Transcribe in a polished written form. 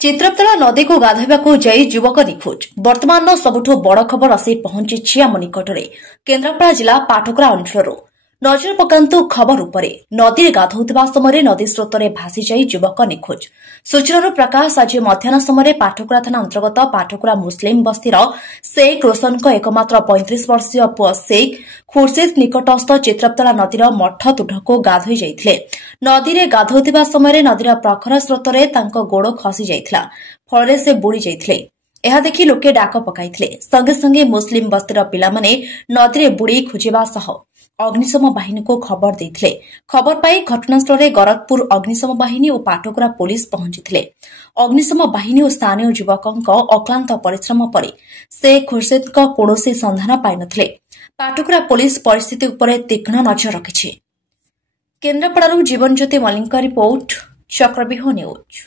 चित्रतला नदी को गाधोइबाकू जाई युवक निखोज। वर्तमान सबुठु बड़ खबर आसी पहुंची आम निकटरे। केन्द्रापड़ा जिला पाटकुरा अंचल नजर पकांतु खबर उपरे। नदी गाधोउथिबा समय नदी स्रोतरे भासी जाई युवक निखोज। सूचनार प्रकाश आज मध्याह्न समय पाटकुरा थाना अंतर्गत पाटकुरा मुस्लिम बस्तीर शेख रोशन एकमात्र 35 वर्षीय पुओ शेख खुर्शीद निकटस्थ चित्रतला नदीर मठ तुठको गाधोई जाइथिले। नदी गाधोउथिबा समय नदीर प्रखर स्रोतरे तांको गोड़ खसी जाइथिला। फଳରେ से बुड़ी जाइथिले। ଏହା ଦେଖି ଲୋକେ ଡାକ ପକାଇଥିଲେ। संगे संगे मुस्लिम बस्तीर पिलामाने नदीरे बुड़ी खोजिबा सह अग्निशम बाहिनीको खबर ଦେଇଥିଲେ। खबर पाई घटनास्थଳରେ गरजपुर अग्निशम बाहिनी और पाटकुरा पुलिस पहुंचीथिले। अग्निशम बाहिनी और स्थानीय युवकଙ୍କ अक्लांत परिश्रम परे से खुर्शीदଙ୍କ कौଣସି ସନ୍ଧାନ ପାଇନଥିଲେ। पाटकुरा पुलिस परिस्थिति उपरे तीक्ष्ण नजर रखिछि। केन्द्रापड़ारू जीवन ज्योति मल्लिकଙ୍କ रिपोर्ट चक्रव्यूह न्यूज।